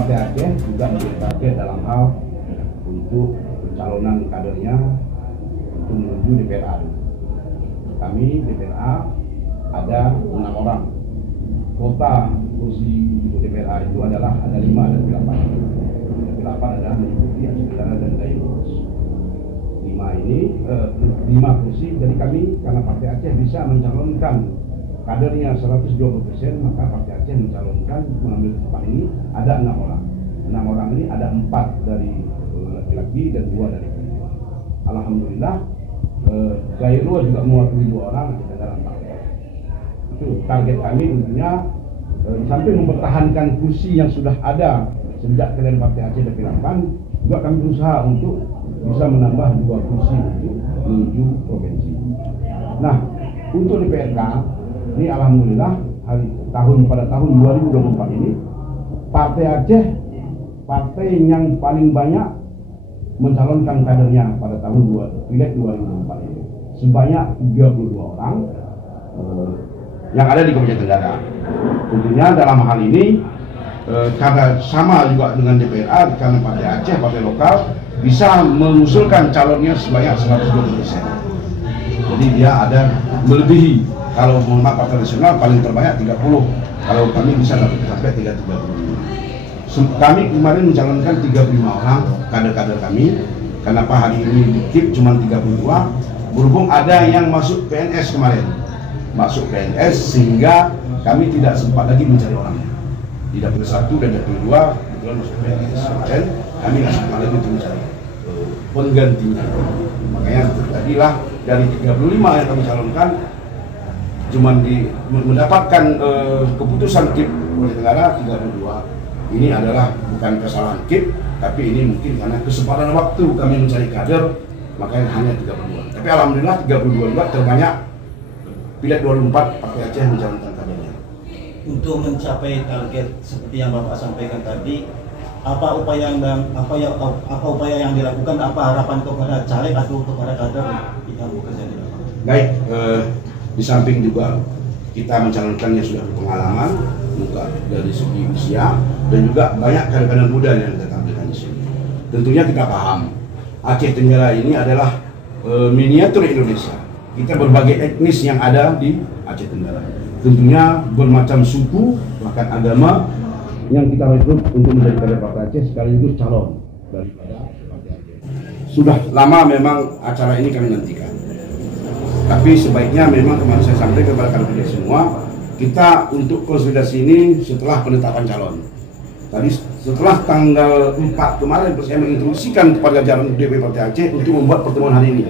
Partai Aceh juga menjadi target dalam hal untuk pencalonan kadernya untuk menuju DPRA. Kami DPRA ada 6 orang. Kota kursi untuk DPRA itu adalah ada 5 dan 8. 8 adalah mengikuti Aceh Tenggara dan Gayus. 5 kursi. Jadi kami karena Partai Aceh bisa mencalonkan kadernya 120%, maka Partai Aceh mencalonkan mengambil tempat ini ada 6 orang. 6 orang ini ada 4 dari laki-laki dan 2 dari perempuan. Alhamdulillah Gairo juga mewakili 2 orang, Aceh Tenggara 4 orang. Itu target kami tentunya sampai mempertahankan kursi yang sudah ada sejak kalian Partai Aceh DP 8, juga kami berusaha untuk bisa menambah 2 kursi untuk menuju provinsi. Nah, untuk DPRK ini alhamdulillah pada tahun 2024 ini Partai Aceh partai yang paling banyak mencalonkan kadernya pada tahun Pileg 2024 ini sebanyak 32 orang yang ada di Kabupaten Tenggara. Tentunya dalam hal ini karena sama juga dengan DPRA, karena Partai Aceh, partai lokal bisa mengusulkan calonnya sebanyak 120%. Jadi dia ada melebihi. Kalau Partai Nasional paling terbanyak 30, kalau kami bisa sampai 35. Kami kemarin mencalonkan 35 orang kader-kader kami. Kenapa hari ini dikip cuma 32? Berhubung ada yang masuk PNS kemarin, masuk PNS sehingga kami tidak sempat lagi mencari orangnya. Di dapil 1 dan dapil 2 kebetulan masuk PNS, dan kami nggak sempat lagi untuk mencari penggantinya. Makanya tadilah dari 35 yang kami calonkan cuma mendapatkan keputusan KIP Kabupaten Tenggara 32. Ini adalah bukan kesalahan KIP, tapi ini mungkin karena kesempatan waktu kami mencari kader, makanya hanya 32. Tapi alhamdulillah 32 juga terbanyak Pileg 2024 Partai Aceh mencalonkan kadernya. Untuk mencapai target seperti yang Bapak sampaikan tadi, apa upaya yang dilakukan, apa harapan kepada caleg atau kepada kader yang bekerja di dalam? Baik, di samping juga kita mencalonkan yang sudah berpengalaman, juga dari segi usia, dan juga banyak kader-kader muda yang kita tampilkan di sini. Tentunya kita paham, Aceh Tenggara ini adalah miniatur Indonesia. Kita berbagai etnis yang ada di Aceh Tenggara. Tentunya bermacam suku, bahkan agama yang kita rekrut untuk menjadi kader Partai Aceh sekaligus calon daripada Partai Aceh. Sudah lama memang acara ini kami nantikan. Tapi sebaiknya memang kemarin saya sampaikan kepada kader semua, kita untuk konsolidasi ini setelah penetapan calon. Tadi setelah tanggal 4 kemarin saya menginstruksikan kepada jajaran DPP Partai Aceh untuk membuat pertemuan hari ini.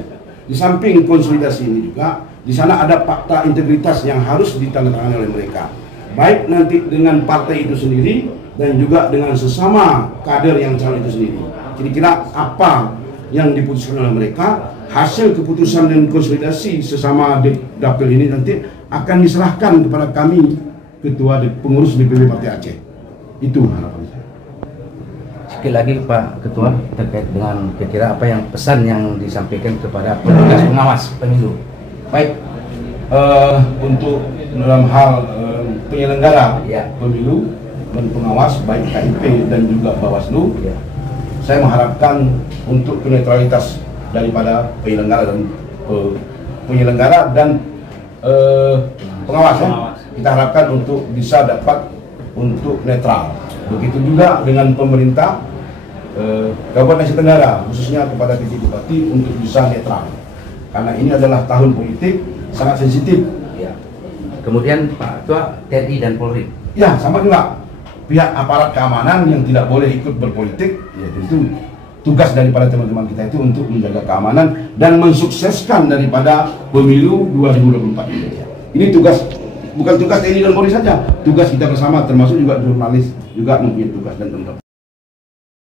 Di samping konsolidasi ini juga, di sana ada fakta integritas yang harus ditandatangani oleh mereka. Baik nanti dengan partai itu sendiri dan juga dengan sesama kader yang calon itu sendiri. Kira-kira apa yang diputuskan oleh mereka, hasil keputusan dan konsolidasi sesama dapil ini nanti akan diserahkan kepada kami, ketua pengurus DPP Partai Aceh. Itu harapan saya. Sekali lagi Pak Ketua, terkait dengan kira-kira apa yang pesan yang disampaikan kepada petugas pengawas pemilu. Baik, untuk dalam hal penyelenggara pemilu dan pengawas baik KIP dan juga Bawaslu, saya mengharapkan untuk netralitas daripada penyelenggara dan pengawas. Kita harapkan untuk bisa dapat untuk netral. Begitu juga dengan pemerintah Kabupaten Aceh Tenggara, khususnya kepada PT Bupati untuk bisa netral. Karena ini adalah tahun politik sangat sensitif. Ya. Kemudian Pak Ketua, TNI dan Polri. Ya, sama juga pihak aparat keamanan yang tidak boleh ikut berpolitik. Ya, tentu tugas daripada teman-teman kita itu untuk menjaga keamanan dan mensukseskan daripada pemilu 2024 ini. Ini tugas, bukan tugas TNI dan Polri saja, tugas kita bersama, termasuk juga jurnalis juga mempunyai tugas dan tanggung jawab.